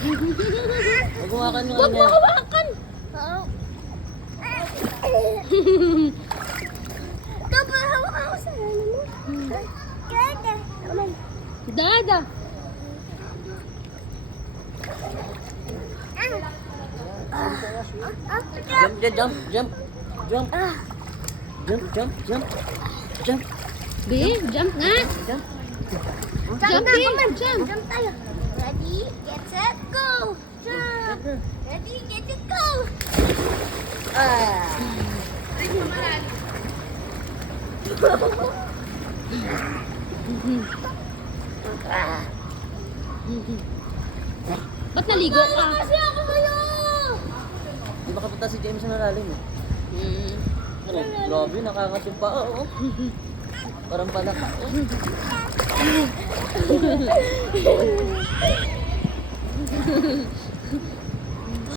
Maghawakan mo Huwag mo kanya. hawakan! Dapat hawakan ko sa ano mo. Dada. Dada! Jump, jump, jump. Jump. Jump, jump, jump. Jump, Be, jump nga! jump. Jump, Be! Jump! Jump tayo. Ready, get set, go! Jump! Ready, get set, go! Ba't naligo ka? Kasi ako kayo! Di ba kapunta si James na lalim eh? Mm. Ano? Grabe, nakangat yung paa. Oh. Parang palaka. Oh.